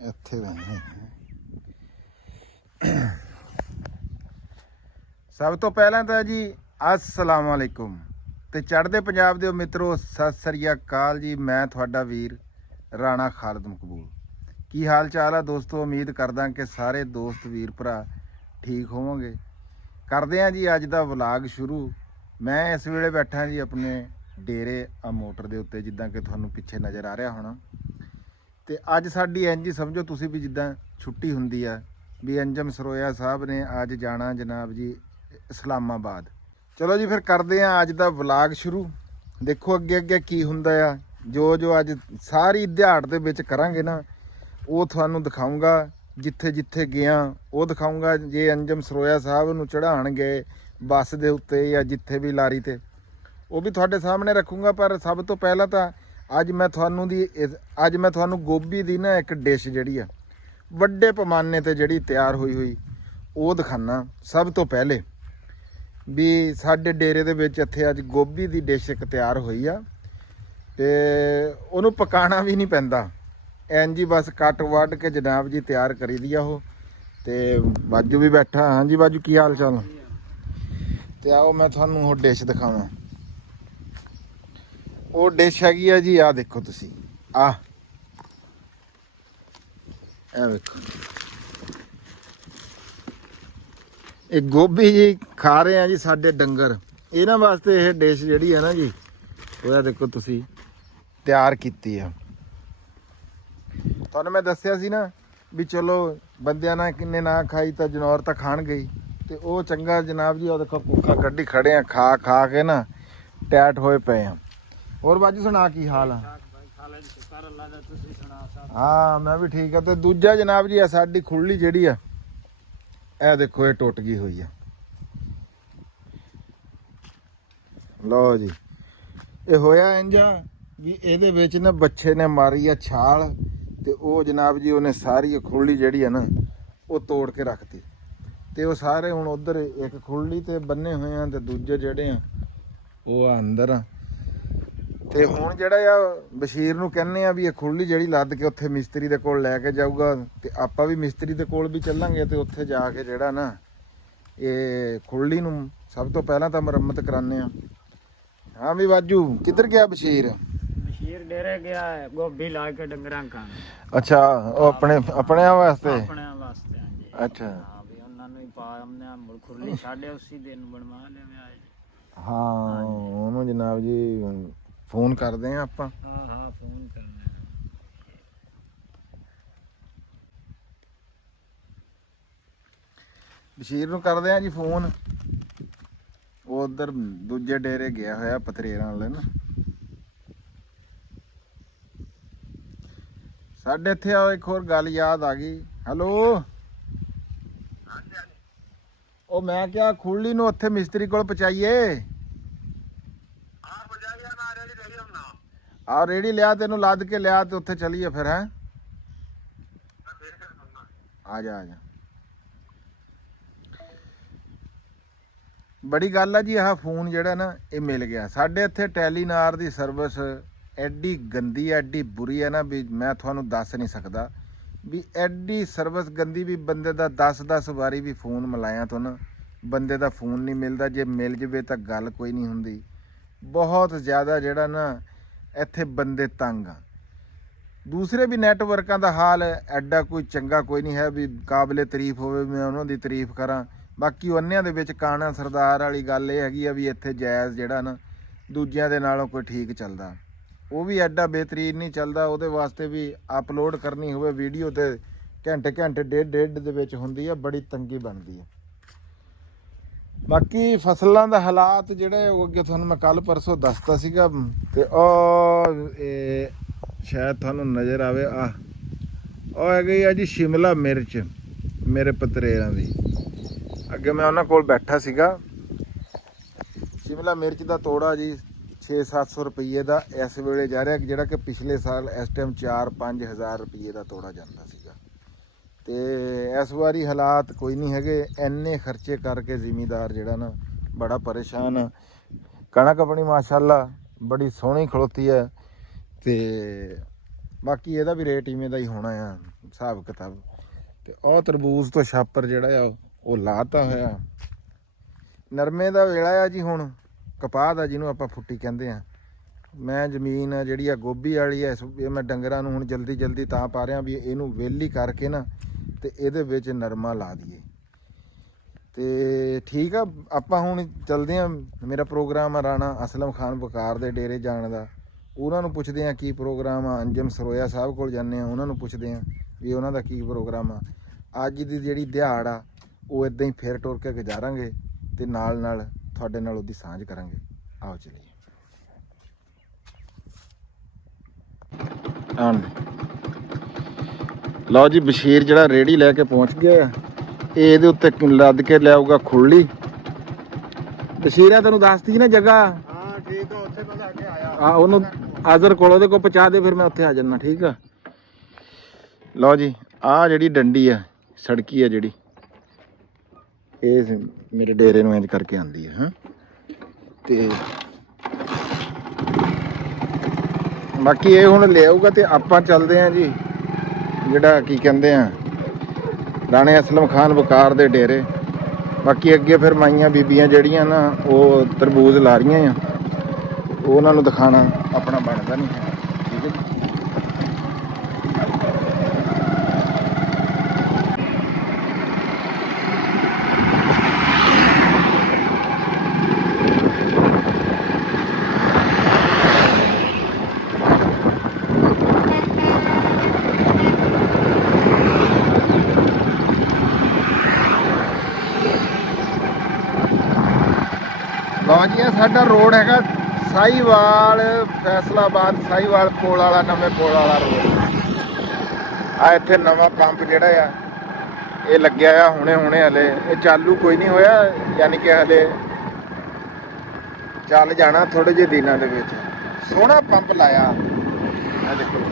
ਇੱਥੇ ਬੈਠੇ। ਸਭ ਤੋਂ ਪਹਿਲਾਂ ਤਾਂ ਜੀ अस्सलाम वालेकुम ਤੇ ਚੜ੍ਹਦੇ ਪੰਜਾਬ ਦੇ ਮਿੱਤਰੋ, ਸਤਿ ਸ੍ਰੀ ਅਕਾਲ ਜੀ। ਮੈਂ ਤੁਹਾਡਾ ਵੀਰ ਰਾਣਾ ਖਾਲਦ ਮਕਬੂਲ। ਕੀ ਹਾਲ ਚਾਲ ਆ ਦੋਸਤੋ? ਉਮੀਦ ਕਰਦਾ ਕਿ ਸਾਰੇ ਦੋਸਤ ਵੀਰ ਭਰਾ ਠੀਕ ਹੋਵੋਗੇ। ਕਰਦੇ ਆ ਜੀ ਅੱਜ ਦਾ ਵਲੌਗ ਸ਼ੁਰੂ। ਮੈਂ ਇਸ ਵੇਲੇ ਬੈਠਾ ਜੀ ਆਪਣੇ ਡੇਰੇ ਆ ਮੋਟਰ ਦੇ ਉੱਤੇ, ਜਿੱਦਾਂ ਕਿ ਤੁਹਾਨੂੰ ਪਿੱਛੇ ਨਜ਼ਰ ਆ ਰਿਹਾ ਹੋਣਾ। ਤੇ ਅੱਜ ਸਾਡੀ ਇੰਜ ਹੀ ਸਮਝੋ ਤੁਸੀਂ ਵੀ ਜਿੱਦਾਂ ਛੁੱਟੀ ਹੁੰਦੀ ਆ ਵੀ ਅੰਜਮ ਸਰੋਇਆ ਸਾਹਿਬ ਨੇ ਅੱਜ ਜਾਣਾ ਜਨਾਬ ਜੀ ਇਸਲਾਮਾਬਾਦ। ਚਲੋ ਜੀ ਫਿਰ ਕਰਦੇ ਆ ਅੱਜ ਦਾ ਵਲੌਗ ਸ਼ੁਰੂ। ਦੇਖੋ ਅੱਗੇ ਅੱਗੇ ਕੀ ਹੁੰਦਾ ਆ। ਜੋ ਅੱਜ ਸਾਰੀ ਦਿਹਾੜ ਦੇ ਵਿੱਚ ਕਰਾਂਗੇ ਨਾ, ਉਹ ਤੁਹਾਨੂੰ ਦਿਖਾਊਂਗਾ। ਜਿੱਥੇ ਜਿੱਥੇ ਗਿਆ ਉਹ ਦਿਖਾਊਂਗਾ। ਜੇ ਅੰਜਮ ਸਰੋਇਆ ਸਾਹਿਬ ਨੂੰ ਚੜ੍ਹਾਉਣ ਗਏ ਬੱਸ ਦੇ ਉੱਤੇ ਜਾਂ ਜਿੱਥੇ ਵੀ ਲਾਰੀ ਤੇ, ਉਹ ਵੀ ਤੁਹਾਡੇ ਸਾਹਮਣੇ ਰੱਖੂੰਗਾ। ਪਰ ਸਭ ਤੋਂ ਪਹਿਲਾਂ ਤਾਂ ਅੱਜ ਮੈਂ ਤੁਹਾਨੂੰ ਗੋਭੀ ਦੀ ਨਾ ਇੱਕ ਡਿਸ਼ ਜਿਹੜੀ ਆ ਵੱਡੇ ਪੈਮਾਨੇ ਤੇ ਜਿਹੜੀ ਤਿਆਰ ਹੋਈ ਉਹ ਦਿਖਾਣਾ। ਸਭ ਤੋਂ ਪਹਿਲੇ ਵੀ ਸਾਡੇ ਡੇਰੇ ਦੇ ਵਿੱਚ ਇੱਥੇ ਅੱਜ ਗੋਭੀ ਦੀ ਡਿਸ਼ ਇੱਕ ਤਿਆਰ ਹੋਈ ਆ, ਤੇ ਉਹਨੂੰ ਪਕਾਉਣਾ ਵੀ ਨਹੀਂ ਪੈਂਦਾ, ਇੰਜ ਹੀ ਬਸ ਕੱਟ ਵੱਢ ਕੇ ਜਨਾਬ ਜੀ ਤਿਆਰ ਕਰੀ ਦੀ ਆ ਉਹ। ਤੇ ਬਾਜੂ ਵੀ ਬੈਠਾ। ਹਾਂਜੀ ਬਾਜੂ, ਕੀ ਹਾਲ ਚਾਲ? ਤੇ ਆਓ ਮੈਂ ਤੁਹਾਨੂੰ ਉਹ ਡਿਸ਼ ਦਿਖਾਵਾਂ। ਉਹ ਡਿਸ਼ ਹੈਗੀ ਆ ਜੀ, ਆਹ ਦੇਖੋ ਤੁਸੀਂ, ਇਹ ਵੇਖੋ, ਇਹ ਗੋਭੀ ਜੀ ਖਾ ਰਹੇ ਆ ਜੀ ਸਾਡੇ ਡੰਗਰ। ਇਹਨਾਂ ਵਾਸਤੇ ਇਹ ਡਿਸ਼ ਜਿਹੜੀ ਆ ਨਾ ਜੀ, ਉਹ ਦੇਖੋ ਤੁਸੀਂ ਤਿਆਰ ਕੀਤੀ ਆ। ਤੁਹਾਨੂੰ ਮੈਂ ਦੱਸਿਆ ਸੀ ਨਾ ਵੀ ਚਲੋ ਬੰਦਿਆਂ ਨਾਲ ਕਿੰਨੇ ਨਾ ਖਾਈ ਤਾਂ ਜਨੌਰ ਤਾਂ ਖਾਣ ਗਈ। ਤੇ ਉਹ ਚੰਗਾ ਜਨਾਬ ਜੀ, ਉਹ ਦੇਖੋ ਭੁੱਖਾ ਕੱਢੀ ਖੜੇ ਆ, ਖਾ ਕੇ ਨਾ ਟੈਟ ਹੋਏ ਪਏ ਆ। ਹੋਰ ਬਾਜੀ ਸੁਣਾ, ਕੀ ਹਾਲ ਆ? ਹਾਂ ਮੈਂ ਵੀ ਠੀਕ ਆ। ਤੇ ਦੂਜਾ ਜਨਾਬ ਜੀ ਆ ਸਾਡੀ ਖੁਰਲੀ ਜਿਹੜੀ ਆ, ਇਹ ਦੇਖੋ ਇਹ ਟੁੱਟ ਗਈ ਹੋਈ ਆ। ਲਓ ਜੀ, ਇਹ ਹੋਇਆ ਇੰਜ ਵੀ ਇਹਦੇ ਵਿੱਚ ਨਾ ਬੱਚੇ ਨੇ ਮਾਰੀ ਆ ਛਾਲ, ਤੇ ਉਹ ਜਨਾਬ ਜੀ ਉਹਨੇ ਸਾਰੀ ਖੁਰਲੀ ਜਿਹੜੀ ਆ ਨਾ ਉਹ ਤੋੜ ਕੇ ਰੱਖਤੀ। ਤੇ ਉਹ ਸਾਰੇ ਹੁਣ ਉਧਰ ਇੱਕ ਖੁਰਲੀ ਤੇ ਬੰਨੇ ਹੋਏ ਆ, ਤੇ ਦੂਜੇ ਜਿਹੜੇ ਆ ਉਹ ਆ ਅੰਦਰ ਆ। ਤੇ ਹੁਣ ਜਿਹੜਾ ਆ ਬਸ਼ੀਰ ਨੂੰ ਕਹਿੰਦੇ ਆ ਵੀ ਇਹ ਖੁਰਲੀ ਜਿਹੜੀ ਲੱਦ ਕੇ ਉੱਥੇ ਮਿਸਤਰੀ ਦੇ ਕੋਲ ਲੈ ਕੇ ਜਾਊਗਾ, ਤੇ ਆਪਾਂ ਵੀ ਮਿਸਤਰੀ ਦੇ ਕੋਲ ਵੀ ਚੱਲਾਂਗੇ। ਤੇ ਉੱਥੇ ਜਾ ਕੇ ਜਿਹੜਾ ਨਾ ਇਹ ਖੁਰਲੀ ਨੂੰ ਸਭ ਤੋਂ ਪਹਿਲਾਂ ਤਾਂ ਮੁਰੰਮਤ ਕਰਾਉਂਦੇ ਆ। ਹਾਂ ਵੀ ਬਾਜੂ, ਕਿੱਧਰ ਗਿਆ ਬਸ਼ੀਰ? ਬਸ਼ੀਰ ਡੇਰੇ ਗਿਆ ਹੈ ਗੋਭੀ ਲਾ ਕੇ ਡੰਗਰਾਂ ਖਾਣ। ਅੱਛਾ, ਉਹ ਆਪਣਿਆਂ ਵਾਸਤੇ? ਆਪਣਿਆਂ ਵਾਸਤੇ, ਹਾਂਜੀ। ਅੱਛਾ, ਹਾਂ ਵੀ ਉਹਨਾਂ ਨੂੰ ਹੀ ਪਾ ਆਉਂਦੇ ਆ ਖੁਰਲੀ ਸਾਡੇ ਉਸੇ ਦਿਨ ਬਣਵਾ ਲਿਆ। ਹਾਂ ਉਹਨੂੰ ਜਨਾਬ ਜੀ ਫੋਨ ਕਰਦੇ ਆ ਆਪਾਂ। ਹਾਂ ਫੋਨ ਕਰਨਾ। ਬਸ਼ੀਰ ਨੂੰ ਕਰਦੇ ਆ ਜੀ ਫੋਨ। ਉਹ ਉਧਰ ਦੂਜੇ ਡੇਰੇ ਗਿਆ ਹੋਇਆ ਪਥਰੇਰਾਂ ਵਾਲੇ ਨਾ। ਸਾਡੇ ਇੱਥੇ ਆ ਇੱਕ ਹੋਰ ਗੱਲ ਯਾਦ ਆ ਗਈ। ਹੈਲੋ, ਉਹ ਮੈਂ ਕਿਹਾ ਖੁਰਲੀ ਨੂੰ ਉੱਥੇ ਮਿਸਤਰੀ ਕੋਲ ਪਹੁੰਚਾਈਏ। ਆ ਰੇੜੀ ਲਿਆ, ਤੈਨੂੰ ਲੱਦ ਕੇ ਲਿਆ, ਤੇ ਉੱਥੇ ਚਲੀਏ ਫਿਰ। ਹੈ ਆ ਜਾ। ਬੜੀ ਗੱਲ ਆ ਜੀ, ਆਹ ਫੋਨ ਜਿਹੜਾ ਨਾ ਇਹ ਮਿਲ ਗਿਆ। ਸਾਡੇ ਇੱਥੇ ਟੈਲੀਨਾਰ ਦੀ ਸਰਵਿਸ ਐਡੀ ਗੰਦੀ ਐਡੀ ਬੁਰੀ ਹੈ ਨਾ ਵੀ ਮੈਂ ਤੁਹਾਨੂੰ ਦੱਸ ਨਹੀਂ ਸਕਦਾ। ਵੀ ਐਡੀ ਸਰਵਿਸ ਗੰਦੀ ਵੀ ਬੰਦੇ ਦਾ 10 ਵਾਰੀ ਵੀ ਫੋਨ ਮਿਲਾਇਆ ਤੋਂ ਨਾ ਬੰਦੇ ਦਾ ਫੋਨ ਨਹੀਂ ਮਿਲਦਾ। ਜੇ ਮਿਲ ਜਾਵੇ ਤਾਂ ਗੱਲ ਕੋਈ ਨਹੀਂ ਹੁੰਦੀ। ਬਹੁਤ ਜ਼ਿਆਦਾ ਜਿਹੜਾ ਨਾ ਇੱਥੇ ਬੰਦੇ ਤੰਗ ਆ। ਦੂਸਰੇ ਵੀ ਨੈਟਵਰਕਾਂ ਦਾ ਹਾਲ ਐਡਾ ਕੋਈ ਚੰਗਾ ਕੋਈ ਨਹੀਂ ਹੈ ਵੀ ਕਾਬਲੇ ਤਾਰੀਫ ਹੋਵੇ ਮੈਂ ਉਹਨਾਂ ਦੀ ਤਾਰੀਫ ਕਰਾਂ। ਬਾਕੀ ਉਹਨਿਆਂ ਦੇ ਵਿੱਚ ਕਾਣਾ ਸਰਦਾਰ ਵਾਲੀ ਗੱਲ ਇਹ ਹੈਗੀ ਆ ਵੀ ਇੱਥੇ ਜਾਇਜ਼ ਜਿਹੜਾ ਨਾ ਦੂਜਿਆਂ ਦੇ ਨਾਲੋਂ ਕੋਈ ਠੀਕ ਚੱਲਦਾ, ਉਹ ਵੀ ਐਡਾ ਬਿਹਤਰੀਨ ਨਹੀਂ ਚੱਲਦਾ। ਉਹਦੇ ਵਾਸਤੇ ਵੀ ਅਪਲੋਡ ਕਰਨੀ ਹੋਵੇ ਵੀਡੀਓ ਤੇ ਘੰਟੇ ਡੇਢ ਦੇ ਵਿੱਚ ਹੁੰਦੀ ਆ, ਬੜੀ ਤੰਗੀ ਬਣਦੀ ਆ। ਬਾਕੀ ਫਸਲਾਂ ਦਾ ਹਾਲਾਤ ਜਿਹੜੇ ਉਹ ਅੱਗੇ ਤੁਹਾਨੂੰ ਮੈਂ ਕੱਲ ਪਰਸੋਂ ਦੱਸਦਾ ਸੀਗਾ। ਤੇ ਉਹ ਸ਼ਾਇਦ ਤੁਹਾਨੂੰ ਨਜ਼ਰ ਆਵੇ, ਉਹ ਹੈਗੀ ਆ ਜੀ ਸ਼ਿਮਲਾ ਮਿਰਚ ਮੇਰੇ ਪਤਰੇਰਾਂ ਦੀ। ਅੱਗੇ ਮੈਂ ਉਹਨਾਂ ਕੋਲ ਬੈਠਾ ਸੀਗਾ। ਸ਼ਿਮਲਾ ਮਿਰਚ ਦਾ ਤੋੜਾ ਜੀ 600-700 ਰੁਪਈਏ ਦਾ ਇਸ ਵੇਲੇ ਜਾ ਰਿਹਾ, ਜਿਹੜਾ ਕਿ ਪਿਛਲੇ ਸਾਲ ਇਸ ਟਾਈਮ 4-5 ਹਜ਼ਾਰ ਰੁਪਈਏ ਦਾ ਤੋੜਾ ਜਾਂਦਾ ਸੀਗਾ। ਤੇ ਇਸ ਵਾਰੀ ਹਾਲਾਤ ਕੋਈ ਨਹੀਂ ਹੈਗੇ। ਇੰਨੇ ਖਰਚੇ ਕਰਕੇ ਜ਼ਿਮੀਦਾਰ ਜਿਹੜਾ ਨਾ ਬੜਾ ਪਰੇਸ਼ਾਨ ਆ। ਕਣਕ ਆਪਣੀ ਮਾਸ਼ਾਅੱਲਾ ਬੜੀ ਸੋਹਣੀ ਖਲੋਤੀ ਹੈ। ਤੇ ਬਾਕੀ ਇਹਦਾ ਵੀ ਰੇਟ ਇਵੇਂ ਦਾ ਹੀ ਹੋਣਾ ਆ ਹਿਸਾਬ ਕਿਤਾਬ। ਤੇ ਉਹ ਤਰਬੂਜ਼ ਤੋਂ ਛਾਪਰ ਜਿਹੜਾ ਆ ਉਹ ਲਾਤਾ ਹੋਇਆ। ਨਰਮੇ ਦਾ ਵੇਲਾ ਆ ਜੀ ਹੁਣ, ਕਪਾਹ ਦਾ ਜਿਹਨੂੰ ਆਪਾਂ ਫੁੱਟੀ ਕਹਿੰਦੇ ਆ। ਮੈਂ ਜ਼ਮੀਨ ਜਿਹੜੀ ਆ ਗੋਭੀ ਵਾਲੀ ਆ, ਇਹ ਮੈਂ ਡੰਗਰਾਂ ਨੂੰ ਹੁਣ ਜਲਦੀ ਤਾਂ ਪਾ ਰਿਹਾ ਵੀ ਇਹਨੂੰ ਵਿਹਲੀ ਕਰਕੇ ਨਾ ਤੇ ਇਹਦੇ ਵਿੱਚ ਨਰਮਾ ਲਾ ਦਈਏ। ਤੇ ਠੀਕ ਆ, ਆਪਾਂ ਹੁਣ ਚੱਲਦੇ ਆ। ਮੇਰਾ ਪ੍ਰੋਗਰਾਮ ਆ ਰਾਣਾ ਅਸਲਮ ਖਾਨ ਵਕਾਰ ਦੇ ਡੇਰੇ ਜਾਣ ਦਾ। ਉਹਨਾਂ ਨੂੰ ਪੁੱਛਦੇ ਆ ਕੀ ਪ੍ਰੋਗਰਾਮ ਆ। ਅੰਜਮ ਸਰੋਇਆ ਸਾਹਿਬ ਕੋਲ ਜਾਂਦੇ ਆ, ਉਹਨਾਂ ਨੂੰ ਪੁੱਛਦੇ ਆ ਵੀ ਉਹਨਾਂ ਦਾ ਕੀ ਪ੍ਰੋਗਰਾਮ ਆ। ਅੱਜ ਦੀ ਜਿਹੜੀ ਦਿਹਾੜ ਆ ਉਹ ਇਦਾਂ ਹੀ ਫੇਰ ਟੁਰ ਕੇ ਗੁਜ਼ਾਰਾਂਗੇ ਤੇ ਨਾਲ ਤੁਹਾਡੇ ਨਾਲ ਉਹਦੀ ਸਾਂਝ ਕਰਾਂਗੇ। ਆਓ ਚਲੀਏ। ਲਓ ਜੀ, ਬਸ਼ੀਰ ਜਿਹੜਾ ਰੇੜੀ ਲੈ ਕੇ ਪਹੁੰਚ ਗਿਆ ਆ। ਇਹ ਇਹਦੇ ਉੱਤੇ ਲੱਦ ਕੇ ਲਿਆਊਗਾ ਖੁਰਲੀ। ਬਸ਼ੀਰ ਤੈਨੂੰ ਦੱਸਤੀ ਨਾ ਜਗ੍ਹਾ। ਹਾਂ ਠੀਕ ਆ, ਉੱਥੇ ਮੈਂ ਅੱਗੇ ਆਇਆ। ਆ ਉਹਨੂੰ ਆਜ਼ਰ ਕੋਲ ਉਹਦੇ ਕੋਲ ਪਹੁੰਚਾ ਦੇ, ਫਿਰ ਮੈਂ ਉੱਥੇ ਆ ਜਾਣਾ। ਠੀਕ ਆ। ਲਓ ਜੀ, ਆਹ ਜਿਹੜੀ ਡੰਡੀ ਆ ਸੜਕੀ ਆ ਜਿਹੜੀ, ਇਹ ਮੇਰੇ ਡੇਰੇ ਨੂੰ ਇੰਜ ਕਰਕੇ ਆਉਂਦੀ ਹੈ। ਹਾਂ ਤੇ ਬਾਕੀ ਇਹ ਹੁਣ ਲਿਆਊਗਾ ਤੇ ਆਪਾਂ ਚੱਲਦੇ ਆਂ ਜੀ ਜਿਹੜਾ ਕੀ ਕਹਿੰਦੇ ਆ ਰਾਣੇ ਅਸਲਮ ਖਾਨ ਵਕਾਰ ਦੇ ਡੇਰੇ। ਬਾਕੀ ਅੱਗੇ ਫਿਰ ਮਾਈਆਂ ਬੀਬੀਆਂ ਜਿਹੜੀਆਂ ਨਾ ਉਹ ਤਰਬੂਜ਼ ਲਾ ਰਹੀਆਂ ਆ, ਉਹਨਾਂ ਨੂੰ ਦਿਖਾਣਾ ਆਪਣਾ ਬਣਦਾ ਨਹੀਂ ਹੈ। ਠੀਕ ਹੈ ਜੀ। ਲਓ ਜੀ, ਇਹ ਸਾਡਾ ਰੋਡ ਹੈਗਾ ਸਾਹੀਵਾਲ ਫੈਸਲਾਬਾਦ, ਸਾਹੀਵਾਲ ਪੁਲ ਵਾਲਾ, ਨਵੇਂ ਪੁਲ ਵਾਲਾ ਰੋਡ ਆ। ਇੱਥੇ ਨਵਾਂ ਪੰਪ ਜਿਹੜਾ ਆ ਇਹ ਲੱਗਿਆ ਆ ਹੁਣੇ ਹਲੇ। ਇਹ ਚਾਲੂ ਕੋਈ ਨਹੀਂ ਹੋਇਆ, ਯਾਨੀ ਕਿ ਹਲੇ ਚੱਲ ਜਾਣਾ ਥੋੜੇ ਜਿਹੇ ਦਿਨਾਂ ਦੇ ਵਿੱਚ। ਸੋਹਣਾ ਪੰਪ ਲਾਇਆ ਆ ਦੇਖੋ।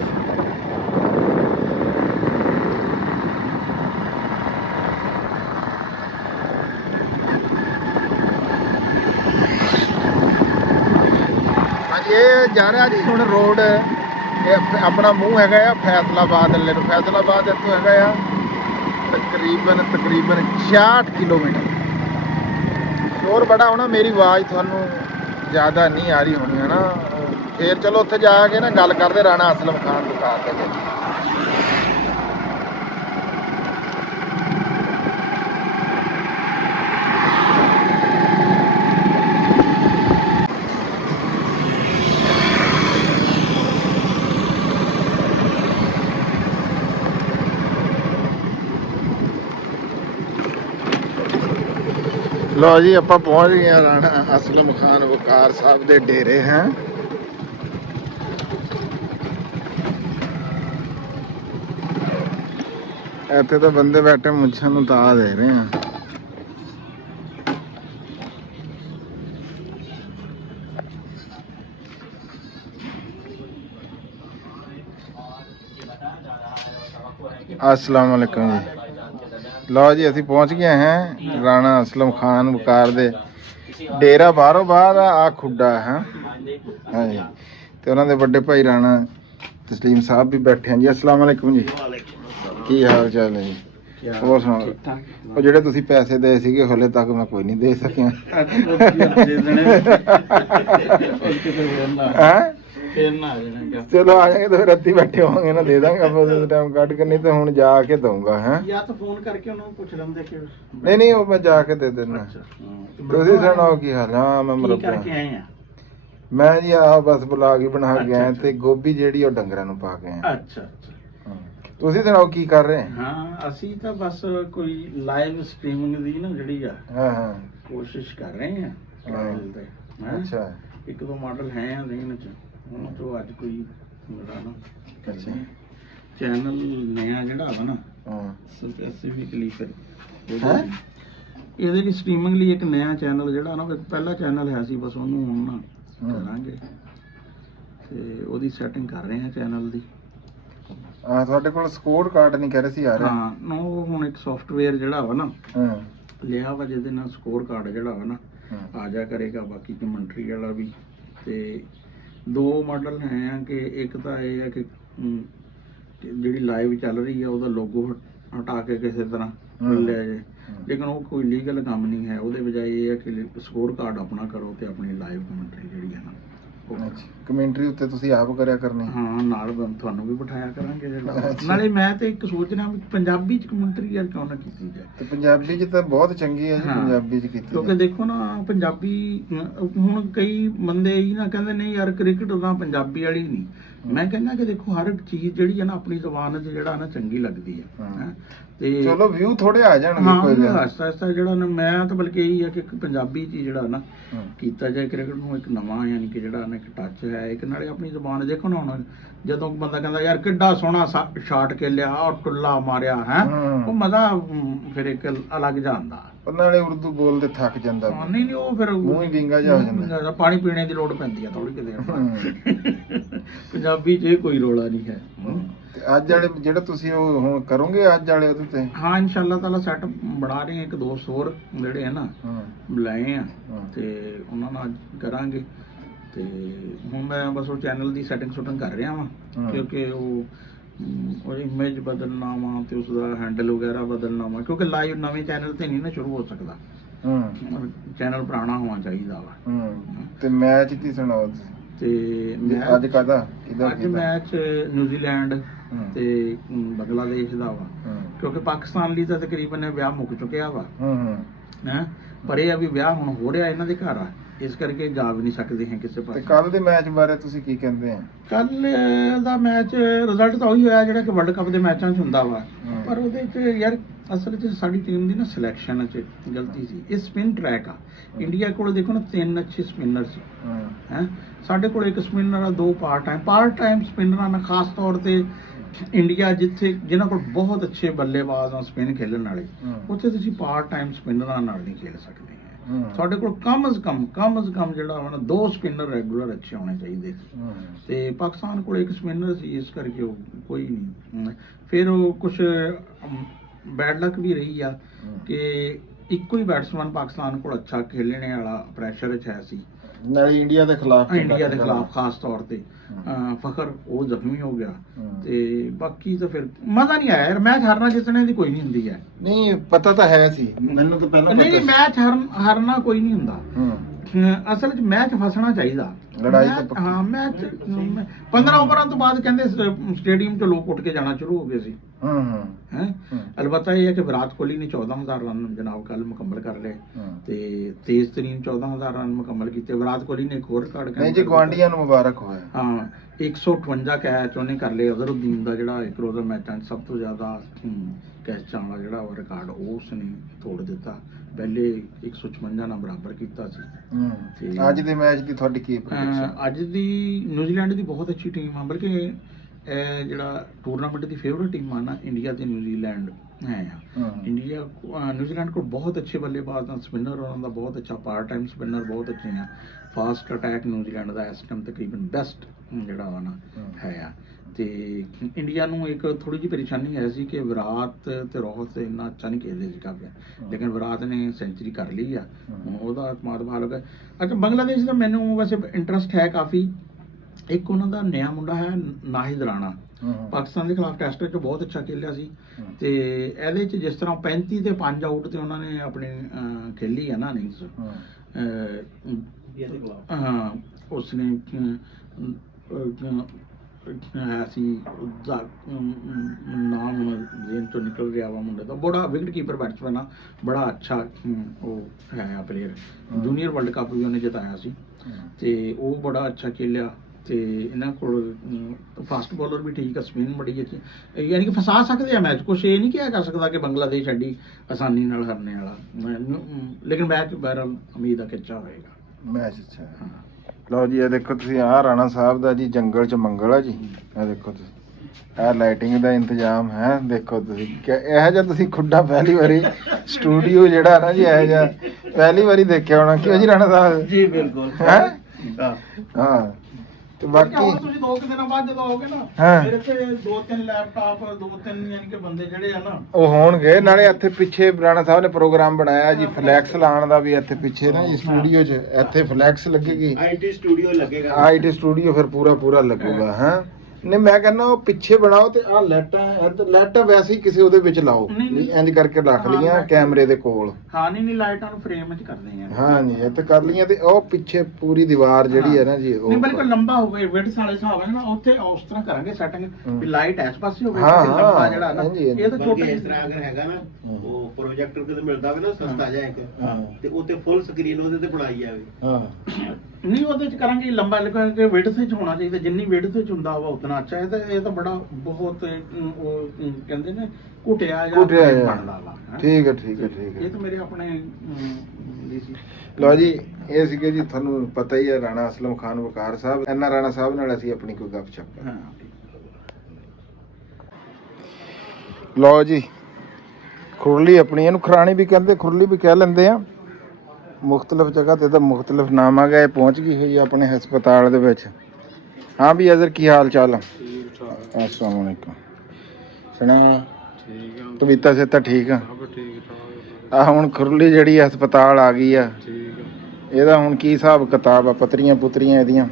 ਇਹ ਜਾ ਰਿਹਾ ਜੀ ਹੁਣ ਰੋਡ। ਇਹ ਆਪਣਾ ਮੂੰਹ ਹੈਗਾ ਆ ਫੈਸਲਾਬਾਦ ਵੱਲੇ ਨੂੰ। ਫੈਸਲਾਬਾਦ ਇੱਥੋਂ ਹੈਗਾ ਆ ਤਕਰੀਬਨ 66 ਕਿਲੋਮੀਟਰ। ਸ਼ੋਰ ਬੜਾ ਹੋਣਾ, ਮੇਰੀ ਆਵਾਜ਼ ਤੁਹਾਨੂੰ ਜ਼ਿਆਦਾ ਨਹੀਂ ਆ ਰਹੀ ਹੋਣੀ ਹੈ ਨਾ। ਫੇਰ ਚਲੋ ਉੱਥੇ ਜਾ ਕੇ ਨਾ ਗੱਲ ਕਰਦੇ ਰਾਣਾ ਅਸਲਮ ਖਾਨ ਵਕਾਰ ਦੇ ਵਿੱਚ। ਲਓ ਜੀ, ਆਪਾਂ ਪਹੁੰਚ ਗਏ ਹਾਂ ਰਾਣਾ ਅਸਲਮ ਖਾਨ ਵਕਾਰ ਸਾਹਿਬ ਦੇ ਡੇਰੇ। हैं ਇੱਥੇ ਤਾਂ ਬੰਦੇ ਬੈਠੇ ਮੁੱਛਾਂ ਨੂੰ ਤਾ ਦੇ ਰਹੇ ਆ। अस्सलाम वालेकुम जी। लो जी, ਅਸੀਂ ਪਹੁੰਚ ਗਏ ਹਾਂ ਰਾਣਾ ਅਸਲਮ ਖਾਨ ਵਕਾਰ ਦੇ ਡੇਰਾ। ਬਾਹਰੋਂ ਬਾਹਰ ਆ ਖੁੱਡਾ ਹੈ। ਹਾਂਜੀ, ਤੇ ਉਹਨਾਂ ਦੇ ਵੱਡੇ ਭਾਈ ਰਾਣਾ ਤਸਲੀਮ ਸਾਹਿਬ ਵੀ ਬੈਠੇ ਹਨ ਜੀ। अस्सलाम वालेकुम जी, ਕੀ ਹਾਲ ਚਾਲ ਹੈ ਜੀ? ਹੋਰ ਸੁਣਾਓ। ਉਹ ਜਿਹੜੇ ਤੁਸੀਂ ਪੈਸੇ ਦੇ ਸੀਗੇ ਹਲੇ ਤੱਕ ਮੈਂ ਕੋਈ ਨਹੀਂ ਦੇ ਸਕਿਆ। ਚਲੋ ਆ ਜਾएंगे तो फिर राती बैठे होंगे ना, दे देंगे आप टाइम ਕੱਢ ਕੇ। नहीं तो ਹੁਣ ਜਾ ਕੇ ਦਊਂਗਾ। ਹੈ ਜਾਂ ਤਾਂ ਫੋਨ ਕਰਕੇ ਉਹਨਾਂ ਨੂੰ ਪੁੱਛ ਲੈਂਦੇ ਕਿ ਨਹੀਂ ਉਹ ਮੈਂ ਜਾ ਕੇ ਦੇ ਦੇਣਾ। ਤੁਸੀਂ ਸੁਣਾਓ ਕੀ ਹਾਲ? ਹਾਂ ਮੈਂ ਕੀ ਕਰਕੇ ਆਏ ਆ? ਮੈਂ ਜੀ ਆਹ ਬਸ ਬੁਲਾ ਕੇ ਬਣਾ ਕੇ ਆਇਆ ਤੇ ਗੋਭੀ ਜਿਹੜੀ ਉਹ ਡੰਗਰਾਂ ਨੂੰ ਪਾ ਕੇ ਆਇਆ। ਅੱਛਾ ਅੱਛਾ। ਤੁਸੀਂ ਸੁਣਾਓ ਕੀ ਕਰ ਰਹੇ? ਹਾਂ ਅਸੀਂ ਤਾਂ ਬਸ ਕੋਈ ਲਾਈਵ ਸਟ੍ਰੀਮਿੰਗ ਦੀ ਨਾ ਜਿਹੜੀ ਆ ਹਾਂ ਕੋਸ਼ਿਸ਼ ਕਰ ਰਹੇ ਆ ਟ੍ਰਾਇਲ ਤੇ। ਅੱਛਾ, ਇੱਕ ਦੋ ਮਾਡਲ ਹੈ ਆ ਦੇਣ ਚ, ਉਹਨਾਂ ਤੋਂ ਅੱਜ ਕੋਈ ਮੇਰਾ ਨਾ ਚੈਨਲ ਨਵਾਂ ਜਿਹੜਾ ਵਾ ਨਾ ਸਪੈਸੀਫਿਕਲੀ ਫਿਰ ਇਹਦੇ ਲਈ ਸਟ੍ਰੀਮਿੰਗ ਲਈ ਇੱਕ ਨਵਾਂ ਚੈਨਲ ਜਿਹੜਾ ਨਾ, ਪਹਿਲਾ ਚੈਨਲ ਹੈ ਸੀ ਬਸ ਉਹਨੂੰ ਹੁਣ ਨਾ ਕਰਾਂਗੇ ਤੇ ਉਹਦੀ ਸੈਟਿੰਗ ਕਰ ਰਹੇ ਆ ਚੈਨਲ ਦੀ। ਹਾਂ, ਤੁਹਾਡੇ ਕੋਲ ਸਕੋਰ ਕਾਰਡ ਨਹੀਂ ਕਹਿ ਰਹੇ ਸੀ ਆ ਰਿਹਾ? ਹਾਂ ਨਾ, ਉਹ ਹੁਣ ਇੱਕ ਸੌਫਟਵੇਅਰ ਜਿਹੜਾ ਵਾ ਨਾ ਲਿਆ ਵਾ ਜਿਹਦੇ ਨਾਲ ਸਕੋਰ ਕਾਰਡ ਜਿਹੜਾ ਵਾ ਨਾ ਆ ਜਾ ਕਰੇਗਾ। ਬਾਕੀ ਕਮੈਂਟਰੀ ਵਾਲਾ ਵੀ। ਤੇ ਦੋ ਮਾਡਲ ਹੈ ਆ ਕਿ ਇੱਕ ਤਾਂ ਇਹ ਆ ਕਿ ਜਿਹੜੀ ਲਾਈਵ ਚੱਲ ਰਹੀ ਆ ਉਹਦਾ ਲੋਗੋ ਹਟਾ ਕੇ ਕਿਸੇ ਤਰ੍ਹਾਂ ਲਿਆ ਜੇ, ਲੇਕਿਨ ਉਹ ਕੋਈ ਲੀਗਲ ਕੰਮ ਨਹੀਂ ਹੈ। ਉਹਦੇ ਬਜਾਏ ਇਹ ਹੈ ਕਿ ਸਕੋਰ ਕਾਰਡ ਆਪਣਾ ਕਰੋ ਤੇ ਆਪਣੀ ਲਾਈਵ ਕਮੈਂਟਰੀ ਜਿਹੜੀ ਹੈ ਨਾ ਉਹ ਕਰੋ। ਕਮੈਂਟਰੀ ਉੱਤੇ ਤੁਸੀਂ ਆਪ ਕਰਿਆ ਕਰਨੀ। ਹਾਂ, ਨਾਲ ਤੁਹਾਨੂੰ ਵੀ ਬਿਠਾਇਆ ਕਰਾਂਗੇ ਨਾਲੇ ਮੈਂ ਤੇ ਇੱਕ ਸੋਚ ਰਿਹਾ ਵੀ ਪੰਜਾਬੀ ਚ ਕਮੈਂਟਰੀ ਯਾਰ ਕਿਉਂ ਨਾ ਕੀਤੀ ਜਾਏ। ਤੇ ਪੰਜਾਬੀ ਚ ਤਾਂ ਬਹੁਤ ਚੰਗੀ ਹੈ ਜੀ, ਪੰਜਾਬੀ ਚ ਕੀਤੀ ਕਿਉਂਕਿ ਦੇਖੋ ਨਾ ਪੰਜਾਬੀ ਹੁਣ ਕਈ ਬੰਦੇ ਹੀ ਨਾ ਕਹਿੰਦੇ ਨਹੀਂ ਯਾਰ ਕ੍ਰਿਕਟ ਤਾਂ ਪੰਜਾਬੀ ਵਾਲੀ ਨਹੀਂ। ਮੈਂ ਕਹਿੰਦਾ ਕਿ ਦੇਖੋ ਹਰ ਇੱਕ ਚੀਜ਼ ਜਿਹੜੀ ਹੈ ਨਾ ਆਪਣੀ ਜ਼ੁਬਾਨ 'ਚ ਜਿਹੜਾ ਨਾ ਚੰਗੀ ਲੱਗਦੀ ਹੈ ਤੇ ਚਲੋ ਵਿਊ ਥੋੜੇ ਆ ਜਾਣਗੇ ਕੋਈ ਗੱਲ। ਆਸਤਾ ਆਸਤਾ ਜਿਹੜਾ ਨਾ ਮੈਂ ਤਾਂ ਬਲਕਿ ਇਹੀ ਹੈ ਕਿ ਇੱਕ ਪੰਜਾਬੀ 'ਚ ਜਿਹੜਾ ਨਾ ਕੀਤਾ ਜਾਏ ਕ੍ਰਿਕਟ ਨੂੰ ਇੱਕ ਨਵਾਂ ਯਾਨੀ ਕਿ ਜਿਹੜਾ ਨਾ ਇੱਕ ਟੱਚ ਹੈ ਇੱਕ ਨਾਲੇ ਆਪਣੀ ਜ਼ੁਬਾਨ ਦੇਖੋ ਨਾ ਹੁਣ ਜਦੋਂ ਬੰਦਾ ਕਹਿੰਦਾ ਯਾਰ ਕਿੱਡਾ ਸੋਹਣਾ ਸ਼ਾਟ ਖੇਲਿਆ ਔਰ ਟੁੱਲਾ ਮਾਰਿਆ ਹੈ ਉਹ ਮਜ਼ਾ ਫਿਰ ਇੱਕ ਅਲੱਗ ਜਿਹਾ ਆਉਂਦਾ। ਨਾਲੇ ਉਰਦੂ ਬੋਲਦੇ ਥੱਕ ਜਾਂਦਾ। ਨਹੀਂ ਨਹੀਂ ਉਹ ਫਿਰ ਮੂੰਹ ਹੀ ਵਿੰਗਾ ਜਿਹਾ ਹੋ ਜਾਂਦਾ, ਪਾਣੀ ਪੀਣੇ ਦੀ ਲੋੜ ਪੈਂਦੀ ਆ ਥੋੜੀ ਕਿਤੇ। ਪੰਜਾਬੀ 'ਚ ਇਹ ਕੋਈ ਰੋਲਾ ਨਹੀਂ ਹੈ। ਤੇ ਅੱਜ ਵਾਲੇ ਜਿਹੜਾ ਤੁਸੀਂ ਉਹ ਹੁਣ ਕਰੋਗੇ ਅੱਜ ਵਾਲੇ ਉਹਦੇ ਤੇ? ਹਾਂ ਇਨਸ਼ਾਅੱਲਾ ਤਾਲਾ ਸੈੱਟ ਬਣਾ ਰਹੇ ਹਾਂ, ਇੱਕ ਦੋਸਤ ਹੋਰ ਜਿਹੜੇ ਹੈ ਨਾ ਬੁਲਾਏ ਆ ਤੇ ਉਹਨਾਂ ਨਾਲ ਕਰਾਂਗੇ। ਤੇ ਹੁਣ ਮੈਂ ਬਸ ਉਹ ਚੈਨਲ ਦੀ ਸੈਟਿੰਗ ਕਰ ਰਿਹਾ ਵਾਂ ਕਿਉਂਕਿ ਉਹ ਇਮੇਜ ਬਦਲਣਾ ਵਾ ਤੇ ਉਸਦਾ ਹੈਂਡਲ ਵਗੈਰਾ ਬਦਲਣਾ ਵਾ ਕਿਉਂਕਿ ਲਾਈਵ ਨਵੇਂ ਚੈਨਲ ਤੇ ਨਹੀਂ ਨਾ ਸ਼ੁਰੂ ਹੋ ਸਕਦਾ। ਚੈਨਲ ਪੁਰਾਣਾ ਹੋਣਾ ਚਾਹੀਦਾ ਵਾ। ਤੇ ਮੈਚ ਦੀ ਸੁਣਾਓ ਤੇ ਅੱਜ ਕਾਹਦਾ ਅੱਜ ਮੈਚ ਨਿਊਜ਼ੀਲੈਂਡ ਤੇ ਬੰਗਲਾਦੇਸ਼ ਦਾ ਵਾ ਕਿਉਂਕਿ ਪਾਕਿਸਤਾਨ ਲਈ ਤਾਂ ਤਕਰੀਬਨ ਵਿਆਹ ਮੁੱਕ ਚੁੱਕਿਆ ਵਾ ਹੈ ਪਰ ਇਹ ਆ ਵੀ ਵਿਆਹ ਹੁਣ ਹੋ ਰਿਹਾ ਇਹਨਾਂ ਦੇ ਘਰ ਆ ਇਸ ਕਰਕੇ ਜਾ ਵੀ ਨਹੀਂ ਸਕਦੇ ਹੈ ਕਿਸੇ ਪਾਸੇ। ਕੱਲ ਦੇ ਮੈਚ ਬਾਰੇ ਤੁਸੀਂ ਕੀ ਕਹਿੰਦੇ ਆ? ਕੱਲ ਦਾ ਮੈਚ ਰਿਜ਼ਲਟ ਤਾਂ ਉਹੀ ਹੋਇਆ ਜਿਹੜਾ ਕਿ ਵਰਲਡ ਕੱਪ ਦੇ ਮੈਚਾਂ 'ਚ ਹੁੰਦਾ ਵਾ ਪਰ ਉਹਦੇ 'ਚ ਯਾਰ ਅਸਲ 'ਚ ਸਾਡੀ ਟੀਮ ਦੀ ਨਾ ਸਿਲੈਕਸ਼ਨ 'ਚ ਗਲਤੀ ਸੀ। ਇਹ ਸਪਿਨ ਟਰੈਕ ਆ ਇੰਡੀਆ ਕੋਲ ਦੇਖੋ ਨਾ 3 ਅੱਛੇ ਸਪਿਨਰ ਸੀ ਹੈ ਸਾਡੇ ਕੋਲ ਇੱਕ ਸਪਿਨਰ ਆ 2 ਪਾਰਟ ਟਾਈਮ ਸਪਿਨਰਾਂ ਨਾਲ ਖਾਸ ਤੌਰ ਤੇ ਇੰਡੀਆ ਜਿੱਥੇ ਜਿਨ੍ਹਾਂ ਕੋਲ ਬਹੁਤ ਅੱਛੇ ਬੱਲੇਬਾਜ਼ ਆ ਸਪਿਨ ਖੇਲਣ ਵਾਲੇ ਉੱਥੇ ਤੁਸੀਂ ਪਾਰਟ ਟਾਈਮ ਸਪਿਨਰਾਂ ਨਾਲ ਨਹੀਂ ਖੇਲ ਸਕਦੇ। ਸਾਡੇ ਕੋਲ ਕਮ ਸੇ ਕਮ ਜਿਹੜਾ ਵਾ ਨਾ 2 ਸਪਿਨਰ ਰੈਗੂਲਰ ਅੱਛੇ ਹੋਣੇ ਚਾਹੀਦੇ ਸੀ ਤੇ ਪਾਕਿਸਤਾਨ ਕੋਲ ਇੱਕ ਸਪਿਨਰ ਸੀ ਇਸ ਕਰਕੇ ਉਹ ਕੋਈ ਨਹੀਂ। ਫਿਰ ਉਹ ਕੁਝ ਬੈਡ ਲੱਕ ਵੀ ਰਹੀ ਆ ਕਿ ਇੱਕੋ ਹੀ ਬੈਟਸਮੈਨ ਪਾਕਿਸਤਾਨ ਕੋਲ ਅੱਛਾ ਖੇਲਣੇ ਵਾਲਾ ਪ੍ਰੈਸ਼ਰ 'ਚ ਹੈ ਸੀ ਨਾਲੇ ਇੰਡੀਆ ਦੇ ਖਿਲਾਫ ਖਾਸ ਤੌਰ ਤੇ ਫਖਰ ਉਹ ਜ਼ਖਮੀ ਹੋ ਗਿਆ ਤੇ ਬਾਕੀ ਤਾਂ ਫਿਰ ਮਜ਼ਾ ਨਹੀਂ ਆਇਆ ਯਾਰ। ਮੈਚ ਹਾਰਨਾ ਜਿੱਤਣੇ ਦੀ ਕੋਈ ਨਹੀਂ ਹੁੰਦੀ ਹੈ। ਨਹੀਂ ਪਤਾ ਤਾਂ ਹੈ ਸੀ ਮੈਨੂੰ ਤਾਂ ਪਹਿਲਾਂ ਨਹੀਂ ਮੈਚ ਹਾਰਨਾ ਕੋਈ ਨਹੀਂ ਹੁੰਦਾ ਅਸਲ 'ਚ ਮੈਚ ਫਸਣਾ ਚਾਹੀਦਾ। ਲੜਾਈ ਹਾਂ ਮੈਚ 15 ਓਵਰਾਂ ਤੋਂ ਬਾਅਦ ਕਹਿੰਦੇ ਸਟੇਡੀਅਮ 'ਚ ਲੋਕ ਉੱਠ ਕੇ ਜਾਣਾ ਸ਼ੁਰੂ ਹੋ ਗਏ ਸੀ। ਅਲਬੱਤਾ ਇਹ ਹੈ ਕਿ ਵਿਰਾਟ ਕੋਹਲੀ ਨੇ 14,000 ਰਨ ਜਨਾਬ ਕੱਲ ਮੁਕੰਮਲ ਕਰ ਲਏ ਤੇ ਤੇਜ਼ ਤਰੀਨ 14,000 ਰਨ ਮੁਕੰਮਲ ਕੀਤੇ। ਵਿਰਾਟ ਕੋਹਲੀ ਨੇ ਇੱਕ ਹੋਰ ਰਿਕਾਰਡ ਨਹੀਂ ਜੀ ਗਵਾਂਡੀਆਂ ਨੂੰ ਮੁਬਾਰਕ ਹੋਇਆ। ਹਾਂ 158 ਕੈਚ ਉਹਨੇ ਕਰ ਲਏ। ਅਜ਼ਹਰਉੱਦੀਨ ਦਾ ਜਿਹੜਾ ਇੱਕ ਰੋਜ਼ਾ ਮੈਚਾਂ 'ਚ ਸਭ ਤੋਂ ਜ਼ਿਆਦਾ ਕੈਚਾਂ ਵਾਲਾ ਜਿਹੜਾ ਉਹ ਰਿਕਾਰਡ ਉਸਨੇ ਤੋੜ ਦਿੱਤਾ। ਪਹਿਲੇ 156 ਨਾਲ ਬਰਾਬਰ ਕੀਤਾ ਸੀ। ਤੇ ਅੱਜ ਦੇ ਮੈਚ ਦੀ ਤੁਹਾਡੀ ਕੀ ਅੱਜ ਦੀ ਨਿਊਜ਼ੀਲੈਂਡ ਦੀ ਬਹੁਤ ਅੱਛੀ ਟੀਮ ਆ ਬਲਕਿ ਜਿਹੜਾ ਟੂਰਨਾਮੈਂਟ ਦੀ ਫੇਵਰਟ ਟੀਮ ਆ ਨਾ ਇੰਡੀਆ ਤੇ ਨਿਊਜ਼ੀਲੈਂਡ ਹੈ ਆ। ਨਿਊਜ਼ੀਲੈਂਡ ਕੋਲ ਬਹੁਤ ਅੱਛੇ ਬੱਲੇਬਾਜ਼ ਆ ਸਪਿਨਰ ਉਹਨਾਂ ਦਾ ਬਹੁਤ ਅੱਛਾ ਪਾਰਟ ਟਾਈਮ ਸਪਿਨਰ ਬਹੁਤ ਅੱਛੇ ਆ। ਫਾਸਟ ਅਟੈਕ ਨਿਊਜ਼ੀਲੈਂਡ ਦਾ ਇਸ ਟਾਈਮ ਤਕਰੀਬਨ ਬੈਸਟ ਜਿਹੜਾ ਵਾ ਨਾ ਹੈ ਆ। ਤੇ ਇੰਡੀਆ ਨੂੰ ਇੱਕ ਥੋੜੀ ਜਿਹੀ ਪਰੇਸ਼ਾਨੀ ਹੈ ਸੀ ਕਿ ਵਿਰਾਟ ਤੇ ਰੋਹਿਤ ਇੰਨਾ ਅੱਛਾ ਨਹੀਂ ਖੇਡਦੇ ਸੀ ਕਾਫੀ ਲੇਕਿਨ ਵਿਰਾਟ ਨੇ ਸੈਂਚੁਰੀ ਕਰ ਲਈ ਆ ਹੁਣ ਉਹਦਾ ਇਤਮਾਦ ਬਹਾਲ ਹੋ ਗਿਆ। ਅੱਛਾ ਬੰਗਲਾਦੇਸ਼ ਦਾ ਮੈਨੂੰ ਵੈਸੇ ਇੰਟਰਸਟ ਹੈ ਕਾਫੀ। ਇੱਕ ਉਹਨਾਂ ਦਾ ਨਵਾਂ ਮੁੰਡਾ ਹੈ ਨਾਹਿਦ ਰਾਣਾ ਪਾਕਿਸਤਾਨ ਦੇ ਖਿਲਾਫ ਟੈਸਟ ਵਿੱਚ ਬਹੁਤ ਅੱਛਾ ਖੇਲਿਆ ਸੀ ਤੇ ਇਹਦੇ 'ਚ ਜਿਸ ਤਰ੍ਹਾਂ 35 ਤੇ 5 ਆਊਟ ਤੇ ਉਹਨਾਂ ਨੇ ਆਪਣੀ ਖੇਲੀ ਹੈ ਨਾ ਇਨਿੰਗਸ ਹਾਂ ਉਸਨੇ ਸੀ ਨਾਮ ਜੇਨ ਤੋਂ ਨਿਕਲ ਰਿਹਾ ਵਾ ਮੁੰਡੇ ਦਾ ਬੜਾ ਵਿਕਟ ਕੀਪਰ ਬੈਟਸਮੈਨ ਆ ਬੜਾ ਅੱਛਾ ਉਹ ਹੈ ਪਲੇਅਰ ਜੂਨੀਅਰ ਵਰਲਡ ਕੱਪ ਵੀ ਉਹਨੇ ਜਿਤਾਇਆ ਸੀ ਤੇ ਉਹ ਬੜਾ ਅੱਛਾ ਖੇਲਿਆ ਤੇ ਇਹਨਾਂ ਕੋਲ ਫਾਸਟ ਬੋਲਰ ਵੀ ਠੀਕ ਆ ਸਪਿਨ ਬੜੀ ਅੱਛੀ ਯਾਨੀ ਕਿ ਫਸਾ ਸਕਦੇ ਆ ਮੈਚ ਕੁਛ ਇਹ ਨਹੀਂ ਕਿਹਾ ਜਾ ਸਕਦਾ ਕਿ ਬੰਗਲਾਦੇਸ਼ ਐਡੀ ਆਸਾਨੀ ਨਾਲ ਹਾਰਨੇ ਵਾਲਾ ਲੇਕਿਨ ਮੈਚ ਬਹਿਰਹਾਲ ਉਮੀਦ ਆ ਕਿ ਅੱਛਾ ਹੋਏਗਾ ਮੈਚ ਅੱਛਾ। ਲਓ ਜੀ ਇਹ ਦੇਖੋ ਤੁਸੀਂ ਆਹ ਰਾਣਾ ਸਾਹਿਬ ਦਾ ਜੀ ਜੰਗਲ 'ਚ ਮੰਗਲ ਆ ਜੀ ਇਹ ਦੇਖੋ ਤੁਸੀਂ ਇਹ ਲਾਈਟਿੰਗ ਦਾ ਇੰਤਜ਼ਾਮ ਹੈ ਦੇਖੋ ਤੁਸੀਂ ਇਹੋ ਜਿਹਾ ਤੁਸੀਂ ਖੁੱਡਾ ਪਹਿਲੀ ਵਾਰੀ ਸਟੂਡੀਓ ਜਿਹੜਾ ਨਾ ਜੀ ਇਹੋ ਜਿਹਾ ਪਹਿਲੀ ਵਾਰੀ ਦੇਖਿਆ ਹੋਣਾ ਕਿਉਂ ਜੀ ਰਾਣਾ ਸਾਹਿਬ ਜੀ ਬਿਲਕੁਲ ਹੈ ਹਾਂ ਤੇ ਬਾਕੀ ਤੁਸੀਂ 2 ਦਿਨਾਂ ਬਾਅਦ ਜਦੋਂ ਆਓਗੇ ਨਾ ਮੇਰੇ ਤੇ 2-3 ਲੈਪਟਾਪ 2-3 ਯਾਨੀ ਕਿ ਬੰਦੇ ਜਿਹੜੇ ਆ ਨਾ ਉਹ ਹੋਣਗੇ ਨਾਲੇ ਇੱਥੇ ਪਿੱਛੇ ਰਾਣਾ ਸਾਹਿਬ ਨੇ ਪ੍ਰੋਗਰਾਮ ਬਣਾਇਆ ਜੀ ਫਲੈਕਸ ਲਾਉਣ ਦਾ ਵੀ ਇੱਥੇ ਪਿੱਛੇ ਨਾ ਜੀ ਸਟੂਡੀਓ 'ਚ ਇੱਥੇ ਫਲੈਕਸ ਲੱਗੇਗੀ ਆਈਟੀ ਸਟੂਡੀਓ ਲੱਗੇਗਾ ਆਈਟੀ ਸਟੂਡੀਓ ਫਿਰ ਪੂਰਾ ਲੱਗੂਗਾ ਹਾਂ ਨਹੀਂ ਮੈਂ ਕਹਿੰਦਾ ਉਹ ਪਿੱਛੇ ਬਣਾਓ ਤੇ ਆ ਲਾਈਟਾਂ ਵੈਸੇ ਹੀ ਕਿਸੇ ਉਹਦੇ ਵਿੱਚ ਲਾਓ ਨਹੀਂ, ਨਹੀਂ। ਵੀ ਇੰਜ ਕਰਕੇ ਰੱਖ ਹਾਂ, ਲੀਆਂ ਲਾਈਟਾਂ। ਕੈਮਰੇ ਦੇ ਕੋਲ। ਹਾਂ ਨਹੀਂ ਲਾਈਟਾਂ ਨੂੰ ਫਰੇਮ 'ਚ ਕਰਦੇ ਆ। ਹਾਂ ਜੀ ਇਹ ਤੇ ਕਰ ਲੀਆਂ ਤੇ ਉਹ ਪਿੱਛੇ ਪੂਰੀ ਦੀਵਾਰ ਜਿਹੜੀ ਹੈ ਨਾ ਜੀ ਉਹ ਨਹੀਂ ਬਿਲਕੁਲ ਲੰਬਾ ਹੋਵੇ ਵਿਡਥ ਵਾਲੇ ਹਿਸਾਬ ਨਾਲ ਨਾ ਉੱਥੇ ਉਸ ਤਰ੍ਹਾਂ ਕਰਾਂਗੇ ਸੈਟਿੰਗ ਵੀ ਲਾਈਟ ਇਸ ਪਾਸੇ ਹੋਵੇ ਹਾਂ, ਤੇ ਲੰਬਾ ਹਾਂ, ਜਿਹੜਾ ਨਾ ਹਾਂਜੀ, ਹਾਂਜੀ। ਇਹ ਤਾਂ ਛੋਟਾ ਇਸ ਤਰ੍ਹਾਂ ਅਗਰ ਹੈਗਾ ਨਾ ਉਹ ਪ੍ਰੋਜੈਕਟਰ ਕਿਤੇ ਮਿਲਦਾ ਹੋਵੇ ਨਾ ਸਸਤਾ ਜਿਹਾ ਇੱਕ ਹਾਂ ਤੇ ਉੱਤੇ ਫੁੱਲ ਸਕਰੀਨ ਉਹਦੇ ਤੇ ਬਣਾਈ ਜਾਵੇ। ਹਾਂ ਨਹੀਂ ਉਹਦੇ 'ਚ ਕਰਾਂਗੇ ਲੰਬਾ ਕਿ ਵਿਡਥ 'ਚ ਹੋਣਾ ਚਾਹੀਦਾ, ਜਿੰਨੀ ਵਿਡਥ 'ਚ ਹੁੰਦਾ ਹੋਵੇ ਉਤਨਾ ਅੱਛਾ ਹੈ। ਤੇ ਇਹ ਤਾਂ ਬੜਾ ਬਹੁਤ ਉਹ ਕਹਿੰਦੇ ਨੇ ਘੁਟਿਆ ਜਾਂ ਘੁਟਿਆ ਜਿਹਾ। ਬਣਦਾ ਵਾ ਹੈਂ। ਠੀਕ ਹੈ ਠੀਕ ਹੈ ਠੀਕ ਇਹ ਹੈ। ਤਾਂ ਮੇਰੇ ਆਪਣੇ ਸੀ। ਲਓ ਜੀ ਇਹ ਸੀਗੇ ਜੀ ਤੁਹਾਨੂੰ ਪਤਾ ਹੀ ਹੈ ਰਾਣਾ ਅਸਲਮ ਖਾਨ ਵਕਾਰ ਸਾਹਿਬ। ਇਹਨਾਂ ਰਾਣਾ ਸਾਹਿਬ ਨਾਲ ਅਸੀਂ ਆਪਣੀ ਕੋਈ ਗੱਪਸ਼ਪ ਹਾਂ ਲਓ ਜੀ ਖੁਰਲੀ ਆਪਣੀ, ਇਹਨੂੰ ਖਰਾਣੀ ਵੀ ਕਹਿੰਦੇ, ਖੁਰਲੀ ਵੀ ਕਹਿ ਲੈਂਦੇ ਆ। ਮੁਖਤਲਿਫ ਜਗ੍ਹਾ ਤੇ ਤਾਂ ਮੁਖਤਲਿਫ ਨਾਮ ਆ ਗਿਆ। ਇਹ ਪਹੁੰਚ ਗਈ ਹੋਈ ਆ ਆਪਣੇ ਹਸਪਤਾਲ ਦੇ ਵਿੱਚ। ਹਾਂ ਵੀ ਅਜ਼ਰ ਕੀ ਹਾਲ ਚਾਲ ਆ? अस्सलाम वालेकुम। ਸੁਣਾ ਠੀਕ ਆ ਤਬੀਅਤਾਂ ਸਿਹਤਾਂ ਠੀਕ ਆ? ਸਭ ਠੀਕ ਠਾਕ ਆ ਹੁਣ ਖੁਰਲੀ ਜਿਹੜੀ ਹਸਪਤਾਲ ਆ ਗਈ ਆ, ਠੀਕ ਆ ਇਹਦਾ ਹੁਣ ਕੀ ਹਿਸਾਬ ਕਿਤਾਬ ਆ? ਪੱਤਰੀਆਂ ਪੁੱਤਰੀਆਂ ਇਹਦੀਆਂ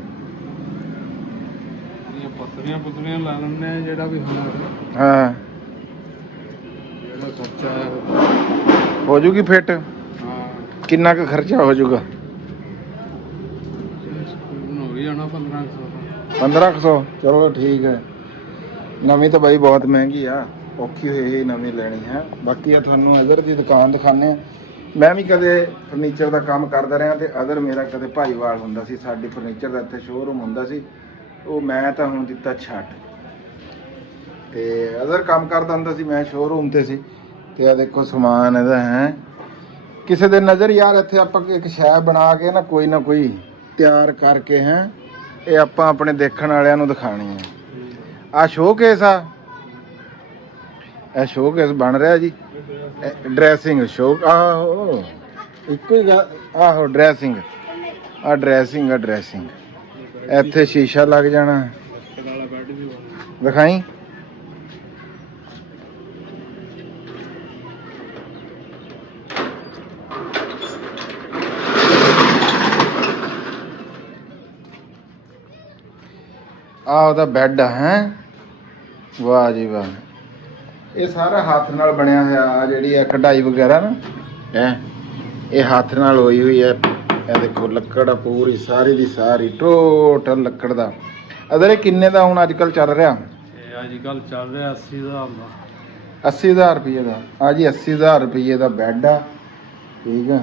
ਇਹ ਪੱਤਰੀਆਂ ਲਾ ਲੈਂਦੇ ਆ ਜਿਹੜਾ ਵੀ ਹੋਣਾ ਹਾਂ ਜਿਹੜਾ ਖਰਚਾ ਹੈ ਹੋ ਜੂਗੀ ਫਿੱਟ? ਹਾਂ ਕਿੰਨਾ ਕੁ ਖਰਚਾ ਹੋ ਜੂਗਾ? ਸਕੂਲ ਨੂੰ ਹੋ ਹੀ ਜਾਣਾ 1500 1500? ਚਲੋ ਠੀਕ ਹੈ। ਨਵੀਂ ਤਾਂ ਬਾਈ ਬਹੁਤ ਮਹਿੰਗੀ ਆ, ਔਖੀ ਹੋਈ ਹੀ ਨਵੀਂ ਲੈਣੀ ਹੈ। ਬਾਕੀ ਆ ਤੁਹਾਨੂੰ ਅਦਰ ਦੀ ਦੁਕਾਨ ਦਿਖਾਉਂਦੇ ਆ। ਮੈਂ ਵੀ ਕਦੇ ਫਰਨੀਚਰ ਦਾ ਕੰਮ ਕਰਦਾ ਰਿਹਾ ਤੇ ਅਦਰ ਮੇਰਾ ਕਦੇ ਭਾਈਵਾਲ ਹੁੰਦਾ ਸੀ, ਸਾਡੀ ਫਰਨੀਚਰ ਦਾ ਇੱਥੇ ਸ਼ੋਰੂਮ ਹੁੰਦਾ ਸੀ। ਉਹ ਮੈਂ ਤਾਂ ਹੁਣ ਦਿੱਤਾ ਛੱਡ ਤੇ ਅਦਰ ਕੰਮ ਕਰਦਾ ਹੁੰਦਾ ਸੀ ਮੈਂ, ਸ਼ੋਰੂਮ ਤੇ ਸੀ। ਤੇ ਆ ਦੇਖੋ ਸਮਾਨ ਇਹਦਾ ਹੈ। ਕਿਸੇ ਦੇ ਨਜ਼ਰ ਯਾਰ ਇੱਥੇ ਆਪਾਂ ਇੱਕ ਸ਼ੈ ਬਣਾ ਕੇ ਨਾ ਕੋਈ ਤਿਆਰ ਕਰਕੇ ਹੈ ਇਹ ਆਪਾਂ ਆਪਣੇ ਦੇਖਣ ਵਾਲਿਆਂ ਨੂੰ ਦਿਖਾਣੀ ਹੈ। ਆ ਸ਼ੋਕੇਸ ਆ, ਇਹ ਸ਼ੋਕੇਸ ਬਣ ਰਿਹਾ ਜੀ। ਡਰੈਸਿੰਗ ਸ਼ੋ ਆਹੋ ਇੱਕੋ ਹੀ ਗੱਲ, ਆਹੋ ਡਰੈਸਿੰਗ ਆ ਡਰੈਸਿੰਗ ਇੱਥੇ ਸ਼ੀਸ਼ਾ ਲੱਗ ਜਾਣਾ। ਵਾਲਾ ਬੈੱਡ ਵੀ ਬਣਦਾ ਦਿਖਾਈ ਆ ਉਹਦਾ ਬੈੱਡ ਆ ਹੈ। ਵਾਹ ਜੀ ਵਾਹ। ਇਹ ਸਾਰਾ ਹੱਥ ਨਾਲ ਬਣਿਆ ਹੋਇਆ ਆ, ਜਿਹੜੀ ਆ ਕਢਾਈ ਵਗੈਰਾ ਨਾ ਇਹ ਹੱਥ ਨਾਲ ਹੋਈ ਹੋਈ ਹੈ। ਇਹ ਦੇਖੋ ਲੱਕੜ ਆ ਪੂਰੀ ਸਾਰੀ ਦੀ ਸਾਰੀ, ਟੋਟਲ ਲੱਕੜ ਦਾ। ਅਦਰ ਇਹ ਕਿੰਨੇ ਦਾ ਹੁਣ ਅੱਜ ਕੱਲ ਚੱਲ ਰਿਹਾ? ਇਹ ਅੱਜ ਕੱਲ ਚੱਲ ਰਿਹਾ 80000 ਦਾ। 80000 ਰੁਪਏ ਦਾ ਆ ਜੀ। 80000 ਰੁਪਏ ਦਾ ਬੈੱਡ ਆ, ਠੀਕ ਆ।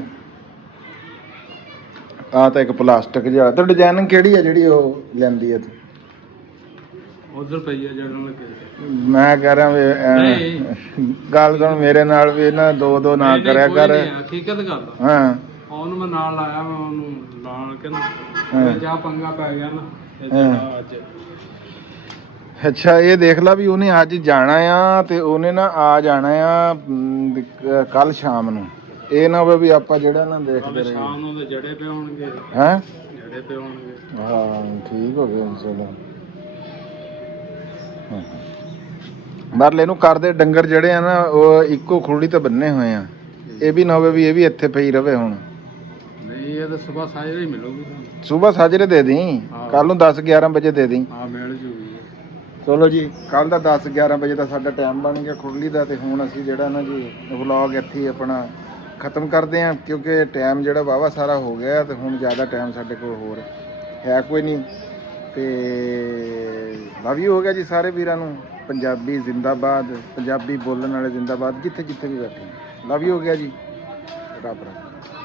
ਆ ਤਾਂ ਇੱਕ ਪਲਾਸਟਿਕ ਜਿਹਾ। ਤੇ ਡਿਜ਼ਾਈਨਿੰਗ ਕਿਹੜੀ ਆ ਜਿਹੜੀ ਉਹ ਲੈਂਦੀ ਹੈ? ਉਧਰ ਪਈ ਆ ਜੜਨ ਲੱਗੇ ਮੈਂ ਕਹਿ ਰਿਹਾ ਵੀ ਗੱਲ ਸੁਣ ਮੇਰੇ ਨਾਲ ਵੀ ਨਾ ਦੋ ਨਾ ਕਰਿਆ ਕਰ। ਹਕੀਕਤ ਕਰਦਾ ਹਾਂ ਉਹਨੂੰ ਮੈਂ ਨਾਲ ਲਾਇਆ, ਮੈਂ ਉਹਨੂੰ ਨਾਲ ਕੇ ਨਾ ਹਾਂ। ਜਾ ਪੰਗਾ ਪੈ ਗਿਆ ਨਾ ਇਹ ਹਾਂ। ਜਿਹੜਾ ਅੱਜ ਅੱਛਾ ਇਹ ਦੇਖ ਲਾ ਵੀ ਉਹਨੇ ਅੱਜ ਜਾਣਾ ਆ ਤੇ ਉਹਨੇ ਨਾ ਆ ਜਾਣਾ ਆ ਕੱਲ ਸ਼ਾਮ ਨੂੰ। ਇਹ ਨਾ ਹੋਵੇ ਵੀ ਆਪਾਂ ਜਿਹੜਾ ਨਾ ਦੇਖਦੇ ਕੱਲ ਰਹੇ। ਸ਼ਾਮ ਨੂੰ ਤੇ ਜੜੇ ਪਏ ਹੋਣਗੇ, ਹੈ ਜੜੇ ਪਏ ਹੋਣਗੇ। ਹਾਂ ਠੀਕ ਹੋ ਗਿਆ ਚਲੋ। ਮਰਲੇ ਨੂੰ ਕਰਦੇ ਡੰਗਰ ਜਿਹੜੇ ਆ ਨਾ ਉਹ ਇੱਕੋ ਖੁਰਲੀ ਤੇ ਬੰਨੇ ਹੋਏ ਆ। ਇਹ ਵੀ ਨਾ ਹੋਵੇ ਵੀ ਇਹ ਵੀ ਇੱਥੇ ਪਈ ਰਵੇ। ਹੁਣ ਨਹੀਂ ਇਹ ਤਾਂ ਸਵੇਰ ਸਾਜਰੇ ਹੀ ਮਿਲੂਗੀ ਤੁਹਾਨੂੰ। ਸਵੇਰ ਸਾਜਰੇ ਦੇ ਦੀ, ਕੱਲ ਨੂੰ 10-11 ਵਜੇ ਦੇ ਦੀ। ਹਾਂ ਮਿਲ ਜੂਗੀ। ਚਲੋ ਜੀ ਕੱਲ ਦਾ 10-11 ਵਜੇ ਦਾ ਸਾਡਾ ਟਾਈਮ ਬਣ ਗਿਆ ਖੁਰਲੀ ਦਾ। ਤੇ ਹੁਣ ਅਸੀਂ ਜਿਹੜਾ ਨਾ ਜੀ ਵਲੌਗ ਇੱਥੇ ਹੀ ਆਪਣਾ ਖਤਮ ਕਰਦੇ ਹਾਂ, ਕਿਉਂਕਿ ਟਾਈਮ ਜਿਹੜਾ ਵਾਹਵਾ ਸਾਰਾ ਹੋ ਗਿਆ ਤੇ ਹੁਣ ਜ਼ਿਆਦਾ ਟਾਈਮ ਸਾਡੇ ਕੋਲ ਹੋਰ ਹੈ ਕੋਈ ਨਹੀਂ। ਤੇ ਲਵ ਯੂ ਹੋ ਗਿਆ ਜੀ ਸਾਰੇ ਵੀਰਾਂ ਨੂੰ। ਪੰਜਾਬੀ ਜ਼ਿੰਦਾਬਾਦ, ਪੰਜਾਬੀ ਬੋਲਣ ਵਾਲੇ ਜ਼ਿੰਦਾਬਾਦ, ਜਿੱਥੇ ਜਿੱਥੇ ਵੀ ਬੈਠੇ। ਲਵ ਯੂ ਹੋ ਗਿਆ ਜੀ। ਰੱਬ ਰੱਖ।